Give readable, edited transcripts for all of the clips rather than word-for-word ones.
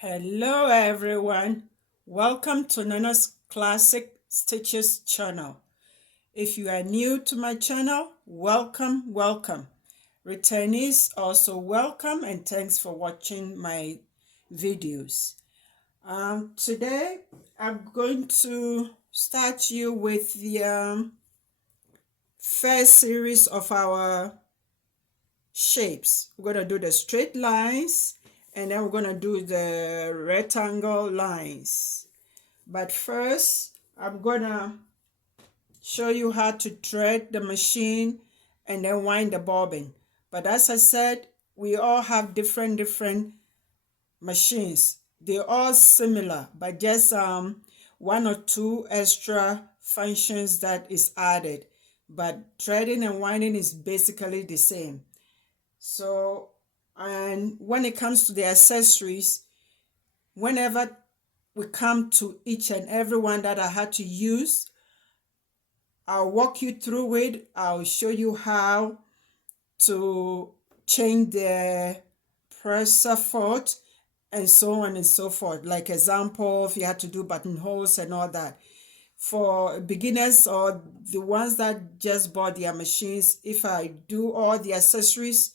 Hello everyone, welcome to Nana's Classic Stitches channel. If you are new to my channel, welcome. Returnees also welcome and thanks for watching my videos. Today I'm going to start you with the first series of our shapes. We're going to do the straight lines and then we're going to do the rectangle lines. But first, I'm going to show you how to thread the machine and then wind the bobbin. But as I said, we all have different machines. They're all similar, but just one or two extra functions that is added. But threading and winding is basically the same. So, and when it comes to the accessories, whenever we come to each and every one that I had to use, I'll walk you through it. I'll show you how to change the presser foot and so on and so forth. Like example, if you had to do buttonholes and all that. For beginners or the ones that just bought their machines, if I do all the accessories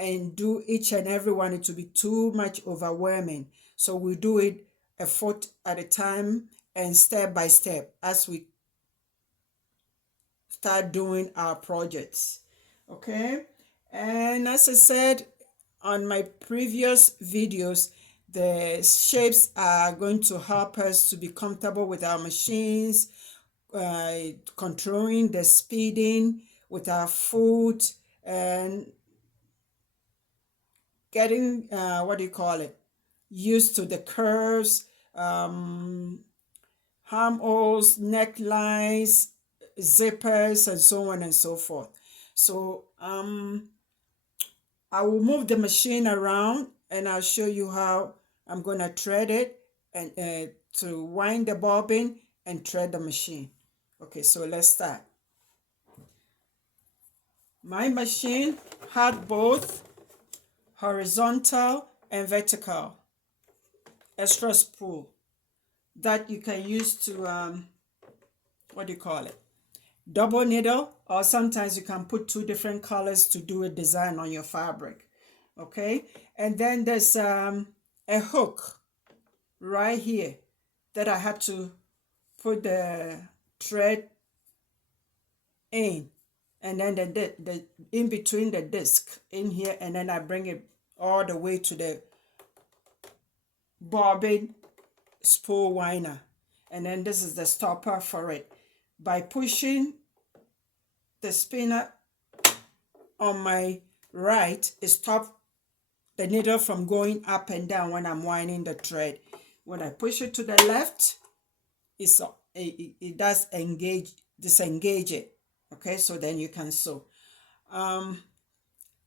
and do each and every one, it will be too much overwhelming. So we do it a foot at a time and step by step as we start doing our projects. Okay, and as I said on my previous videos, the shapes are going to help us to be comfortable with our machines, controlling the speeding with our foot, and getting used to the curves, armholes, necklines, zippers, and so on and so forth. So I will move the machine around and I'll show you how I'm going to thread it and to wind the bobbin and thread the machine. Okay, so let's start. My machine had both horizontal and vertical extra spool that you can use to double needle, or sometimes you can put two different colors to do a design on your fabric. Okay, and then there's a hook right here that I had to put the thread in, and then the in between the disc in here, and then I bring it all the way to the bobbin spool winder, and then this is the stopper for it. By pushing the spinner on my right, it stops the needle from going up and down when I'm winding the thread. When I push it to the left, it does disengage it. Okay, so then you can sew.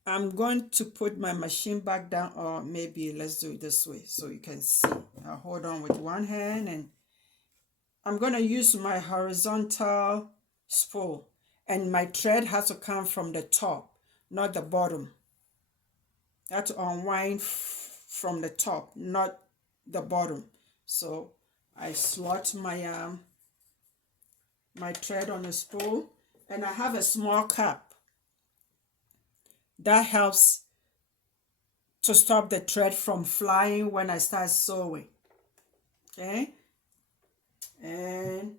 I'm going to put my machine back down, or maybe let's do it this way so you can see. I'll hold on with one hand, and I'm going to use my horizontal spool, and my thread has to come from the top, not the bottom. I have to unwind from the top, not the bottom. So I slot my my thread on the spool, and I have a small cap that helps to stop the thread from flying when I start sewing. Okay, and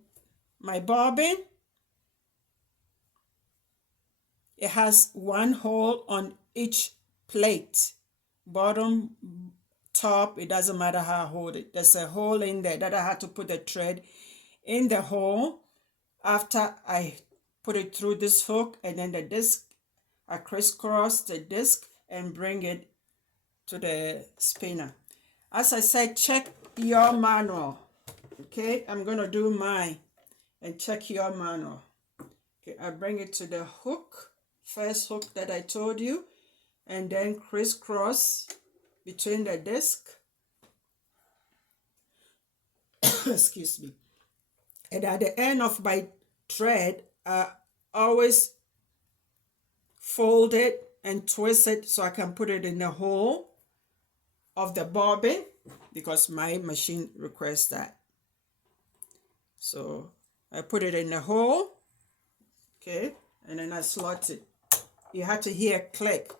my bobbin, it has one hole on each plate, bottom, top, it doesn't matter how I hold it. There's a hole in there that I had to put the thread in the hole after I put it through this hook, and then the disc, I crisscross the disc and bring it to the spinner. As I said, check your manual. Okay, I'm gonna do mine and check your manual. Okay, I bring it to the hook, first hook that I told you, and then crisscross between the disc. Excuse me. And at the end of my thread, I always fold it and twist it so I can put it in the hole of the bobbin because my machine requests that. So I put it in the hole, okay, and then I slot it. You have to hear a click,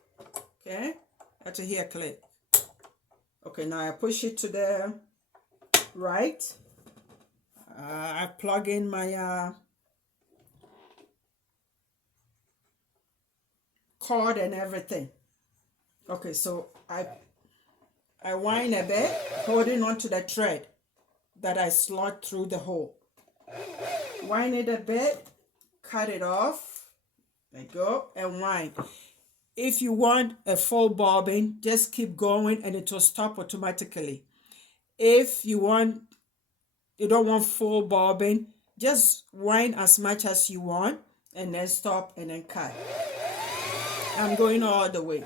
okay? You have to hear a click. Okay, now I push it to the right. I plug in my cord and everything. Okay, so I wind a bit, holding on to the thread that I slot through the hole. Wind it a bit, cut it off, let go, and wind. If you want a full bobbin, just keep going and it will stop automatically. If you don't want full bobbin, just wind as much as you want and then stop and then cut. I'm going all the way.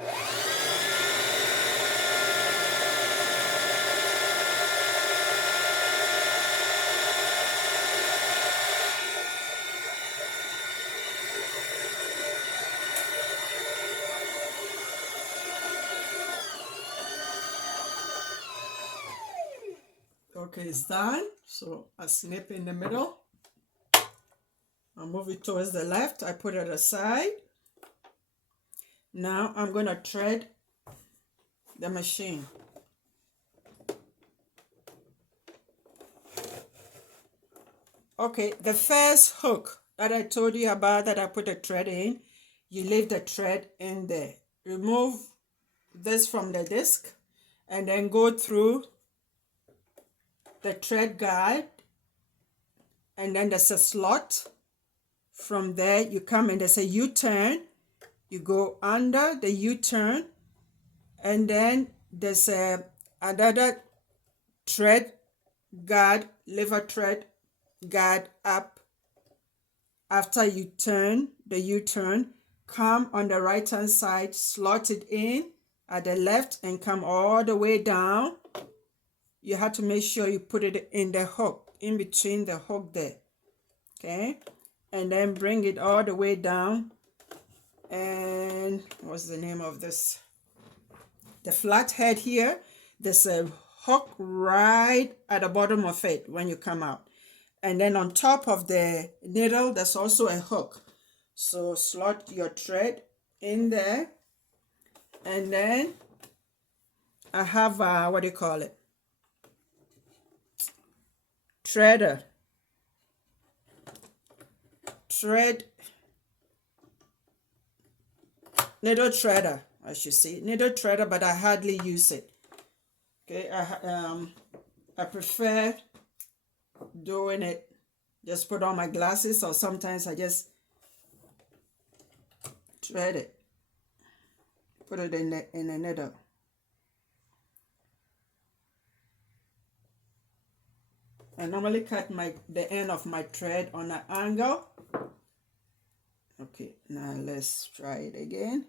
Okay, it's done. So I snip in the middle. I move it towards the left. I put it aside. Now I'm going to thread the machine. Okay, the first hook that I told you about that I put the thread in, you leave the thread in there. Remove this from the disc and then go through the thread guide, and then there's a slot. From there you come and there's a U-turn. You go under the U-turn, and then there's another thread guard, lever thread guard up. After you turn the U-turn, come on the right hand side, slot it in at the left and come all the way down. You have to make sure you put it in the hook, in between the hook there, okay? And then bring it all the way down. And what's the name of this? The flat head here, there's a hook right at the bottom of it when you come out. And then on top of the needle, there's also a hook. So slot your thread in there. And then I have, what do you call it? Threader. Needle threader, I should say. Needle threader, but I hardly use it. Okay, I prefer doing it, just put on my glasses, or sometimes I just thread it, put it in the needle. I normally cut the end of my thread on an angle. Okay, now let's try it again.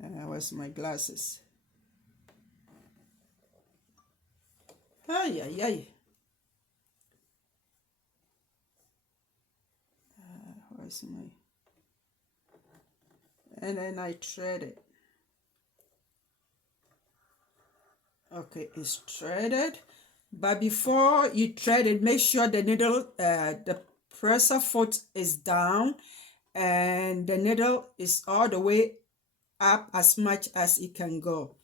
Where's my glasses? Ay, ay, ay. Where's my... And then I thread it. Okay, it's threaded. But before you thread it, make sure the needle, the presser foot is down and the needle is all the way up as much as it can go.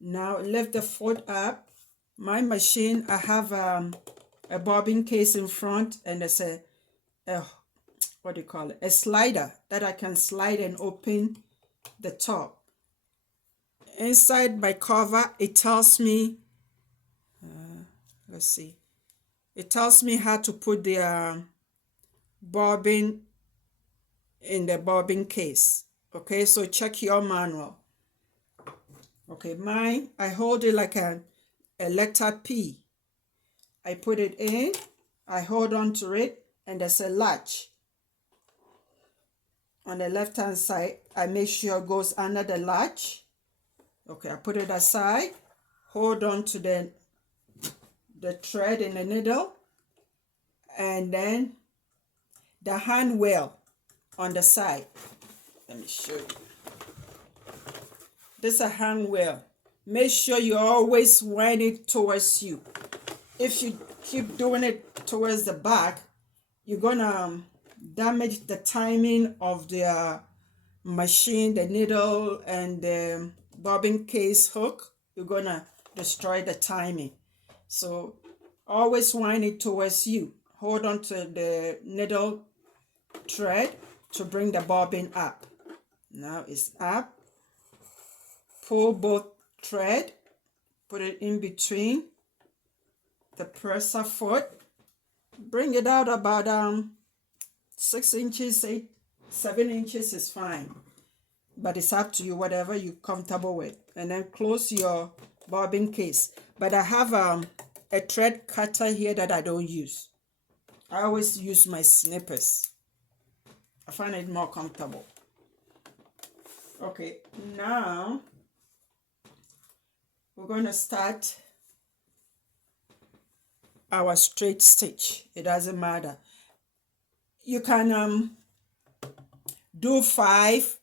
Now lift the foot up. My machine, I have a bobbin case in front, and there's a what do you call it? A slider that I can slide and open the top. Inside my cover, it tells me, let's see, it tells me how to put the bobbin in the bobbin case. Okay, so check your manual. Okay, mine, I hold it like a letter P. I put it in, I hold on to it, and there's a latch. On the left hand side, I make sure it goes under the latch. Okay, I put it aside, hold on to the thread in the needle, and then the hand wheel on the side. Let me show you. This is a hand wheel. make sure you always wind it towards you. If you keep doing it towards the back, you're gonna damage the timing of the machine, the needle, and the bobbin case hook. You're gonna destroy the timing. So always wind it towards you. Hold on to the needle thread to bring the bobbin up. Now it's up. Pull both thread, put it in between the presser foot. Bring it out about 6 inches, 7 inches is fine. But it's up to you, whatever you're comfortable with. And then close your bobbin case. But I have a thread cutter here that I don't use. I always use my snippers. I find it more comfortable. Okay, now we're going to start our straight stitch. It doesn't matter. You can do 5,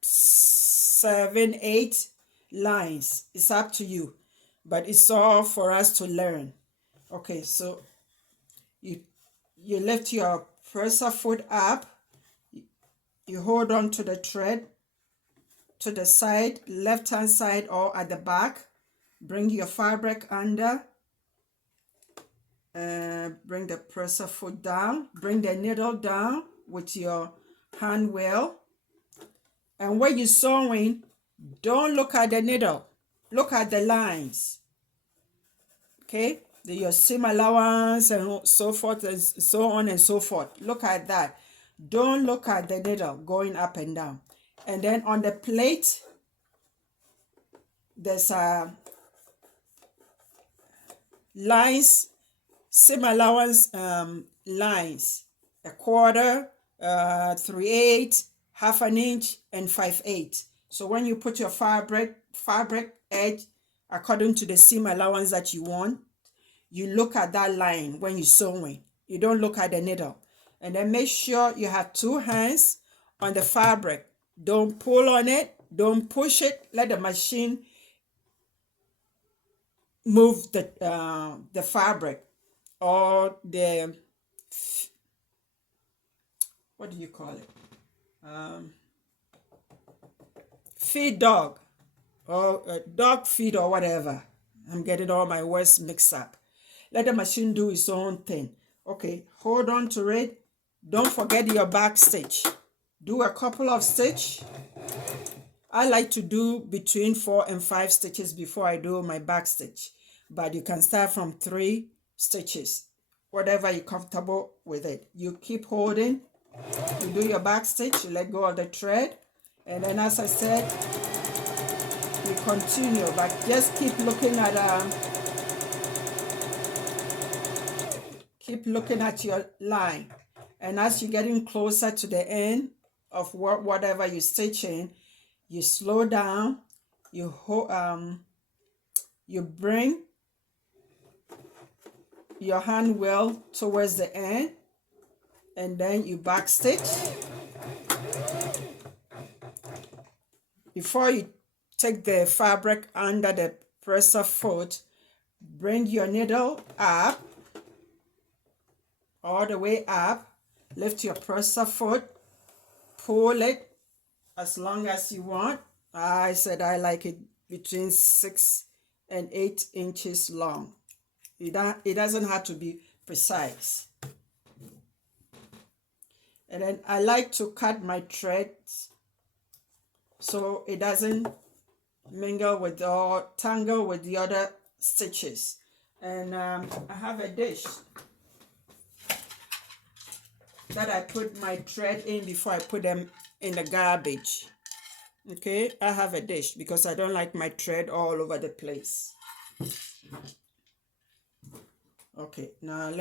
7, 8 lines. It's up to you, but it's all for us to learn. Okay, so you lift your presser foot up, you hold on to the thread to the side, left hand side or at the back, bring your fabric under, bring the presser foot down, bring the needle down with your hand wheel, and when you're sewing, don't look at the needle, look at the lines. Okay, your seam allowance and so forth and so on and so forth. Look at that. Don't look at the needle going up and down. And then on the plate, there's lines, seam allowance lines, 1/4, 3/8, 1/2 inch, and 5/8. So when you put your fabric edge according to the seam allowance that you want, you look at that line when you're sewing. You don't look at the needle. And then make sure you have 2 hands on the fabric. Don't pull on it, don't push it. Let the machine move the fabric or the, what do you call it? Feed dog or dog feed or whatever. I'm getting all my words mixed up. Let the machine do its own thing. Okay, hold on to it. Don't forget your back stitch. Do a couple of stitches. I like to do between 4 and 5 stitches before I do my back stitch. But you can start from 3 stitches. Whatever you're comfortable with it. You keep holding. You do your back stitch. You let go of the thread. And then as I said, you continue. But just keep looking at your line. And as you're getting closer to the end of whatever you're stitching, you slow down, you bring your hand wheel towards the end, and then you back stitch. Before you take the fabric under the presser foot, bring your needle up, all the way up, lift your presser foot, pull it as long as you want. I said I like it between 6 and 8 inches long. It doesn't have to be precise. And then I like to cut my threads so it doesn't mingle with or tangle with the other stitches. And I have a dish that I put my thread in before I put them in the garbage. Okay, I have a dish because I don't like my thread all over the place. Okay, now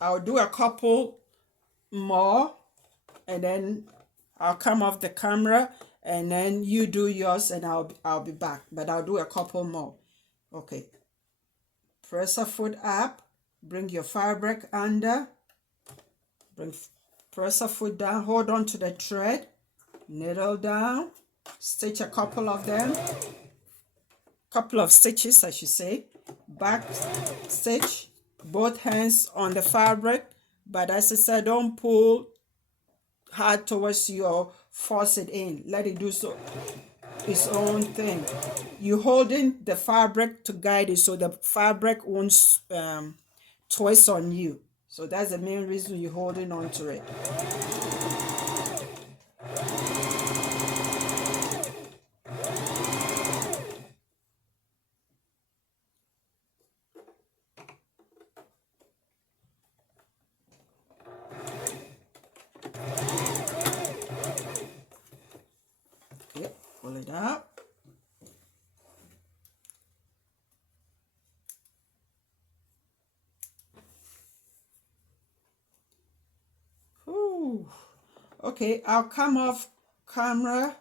I'll do a couple more and then I'll come off the camera and then you do yours and I'll be back, but I'll do a couple more. Okay, presser foot up, bring your fabric under, bring presser foot down, hold on to the thread, needle down, stitch a couple of them, couple of stitches, I should say, back stitch, both hands on the fabric, but as I said, don't pull hard towards you or force it in. Let it do so its own thing. You holding the fabric to guide it so the fabric won't twist on you. So that's the main reason you're holding on to it. Okay, pull it out. Ooh. Okay, I'll come off camera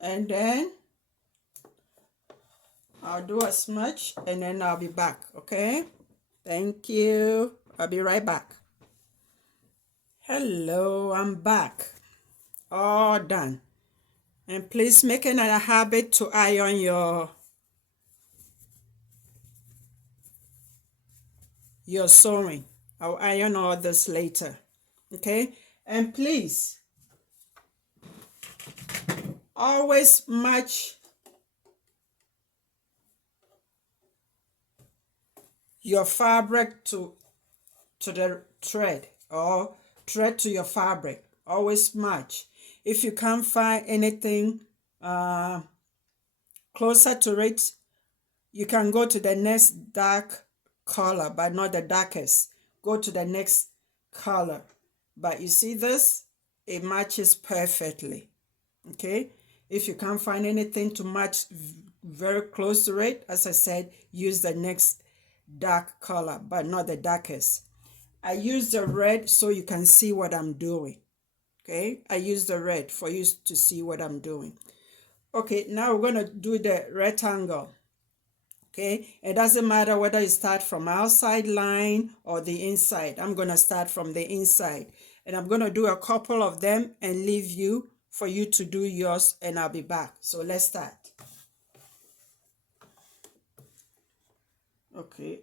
and then I'll do a smudge and then I'll be back, okay? Thank you. I'll be right back. Hello, I'm back. All done. And please make it a habit to iron your sewing. I'll iron all this later, okay? And please always match your fabric to the thread, or thread to your fabric. Always match. If you can't find anything closer to it, you can go to the next dark color, but not the darkest. Go to the next color. But you see this? It matches perfectly. Okay? If you can't find anything to match very close to it, as I said, use the next dark color, but not the darkest. I use the red so you can see what I'm doing. Okay? I use the red for you to see what I'm doing. Okay, now we're going to do the rectangle. Okay, it doesn't matter whether you start from outside line or the inside. I'm going to start from the inside, and I'm going to do a couple of them and leave you for you to do yours, and I'll be back. So let's start. Okay,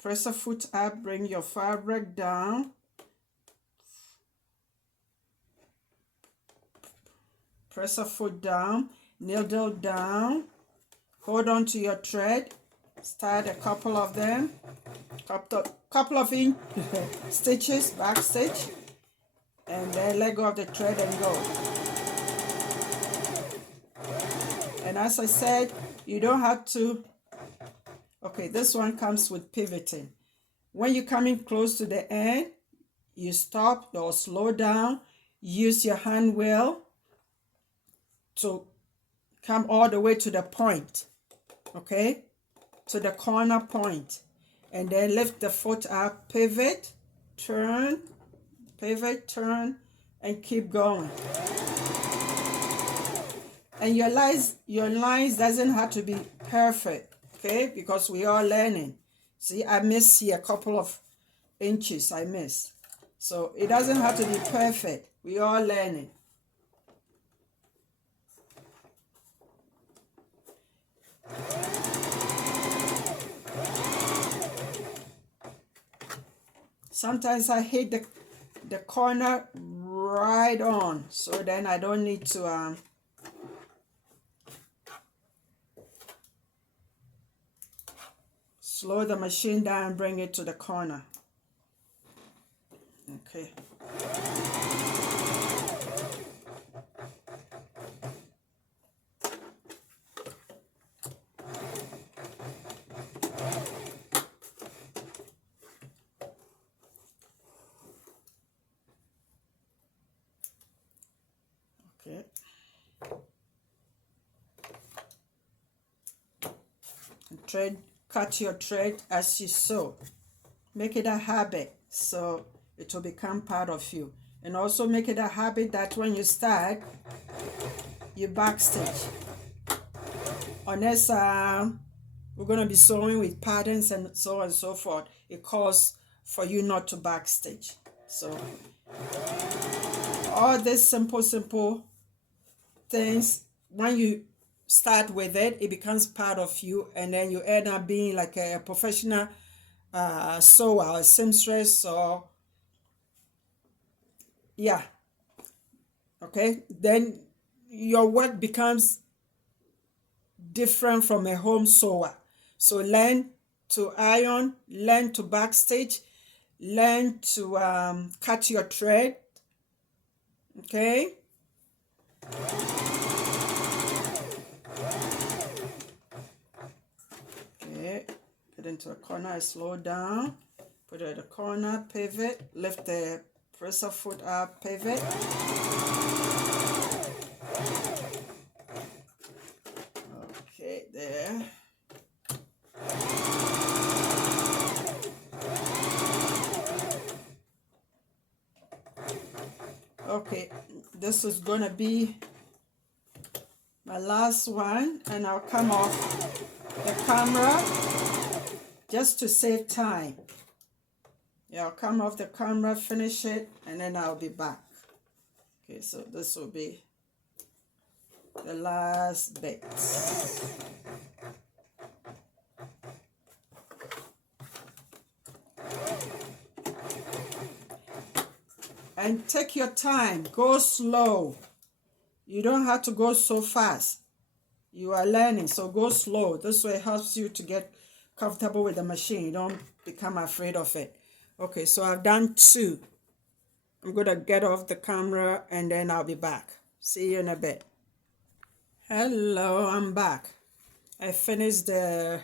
press a foot up, bring your fabric down. Press a foot down, needle down. Hold on to your thread, start a couple of them, couple of stitches, back stitch, and then let go of the thread and go. And as I said, you don't have to, okay, this one comes with pivoting. When you're coming close to the end, you stop or slow down, use your hand wheel to come all the way to the point. Okay, to the corner point, and then lift the foot up, pivot, turn, and keep going. And your lines doesn't have to be perfect, okay, because we are learning. See, I missed here a couple of inches, I missed. So it doesn't have to be perfect. We are learning. Sometimes I hit the corner right on, so then I don't need to slow the machine down and bring it to the corner. Okay. Okay. And cut your thread as you sew. Make it a habit so it will become part of you. And also make it a habit that when you start, you backstitch. Unless we're going to be sewing with patterns and so on and so forth, it calls for you not to backstitch. So all these simple things, when you start with it, it becomes part of you, and then you end up being like a professional sewer or seamstress, or yeah, okay, then your work becomes different from a home sewer. So learn to iron, learn to backstage, learn to cut your thread, okay? Okay, get into a corner, slow down, put it at the corner, pivot, lift the presser foot up, pivot. Okay, there. Okay, this is gonna be my last one, and I'll come off the camera just to save time. Yeah, I'll come off the camera, finish it, and then I'll be back. Okay, so this will be the last bit. And take your time, go slow. You don't have to go so fast. You are learning, so go slow. This way helps you to get comfortable with the machine. You don't become afraid of it. Okay, so I've done 2. I'm going to get off the camera and then I'll be back. See you in a bit. Hello, I'm back. I finished the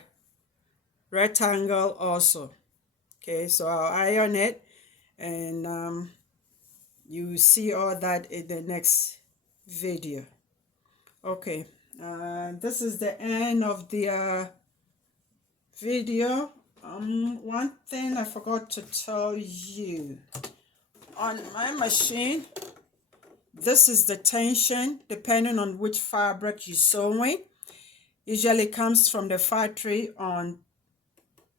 rectangle also. Okay, so I'll iron it, and you see all that in the next video. Okay, this is the end of the video. One thing I forgot to tell you. On my machine, this is the tension depending on which fabric you're sewing. Usually comes from the factory on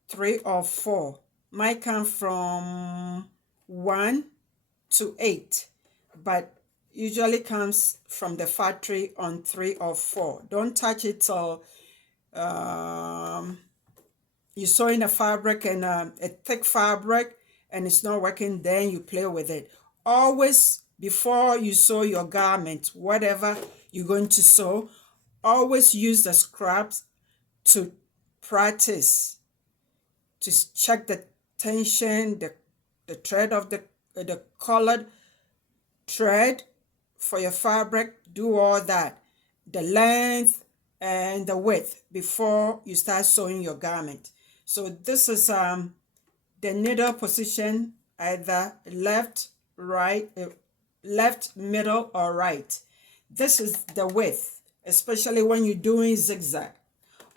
3 or 4. Might come from 1 to 8, but usually comes from the factory on 3 or 4. Don't touch it till you're sewing a fabric and a thick fabric and it's not working, then you play with it. Always, before you sew your garment, whatever you're going to sew, always use the scraps to practice, to check the tension, the thread of the colored thread for your fabric. Do all that, the length and the width, before you start sewing your garment. So this is the needle position, either left, right, left, middle, or right. This is the width, especially when you're doing zigzag.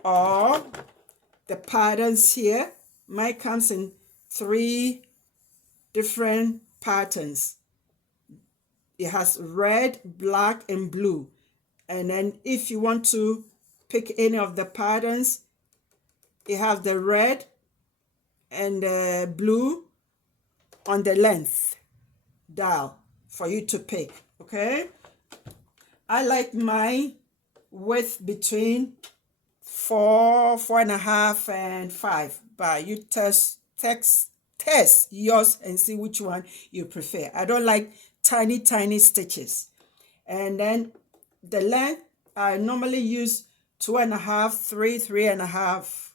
Or the patterns here might comes in 3 different patterns. It has red, black, and blue. And then if you want to pick any of the patterns, it has the red and the blue on the length dial for you to pick. Okay, I like my width between 4, 4.5, and 5, but you test yours and see which one you prefer. I don't like tiny stitches. And then the length, I normally use 2.5, 3, 3.5,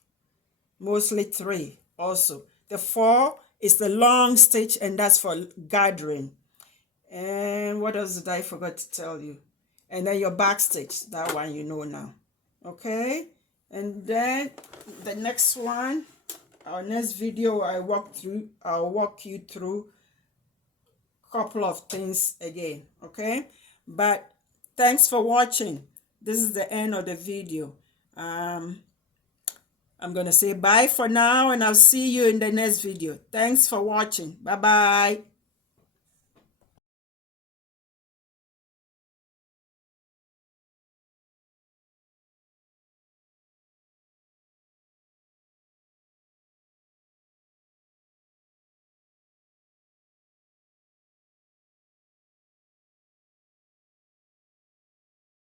mostly 3 also. The 4 is the long stitch, and that's for gathering. And what else did I forget to tell you? And then your back stitch, that one you know now. Okay, and then the next one, our next video, I'll walk you through a couple of things again. Okay, but thanks for watching. This is the end of the video. I'm gonna say bye for now, and I'll see you in the next video. Thanks for watching. Bye bye.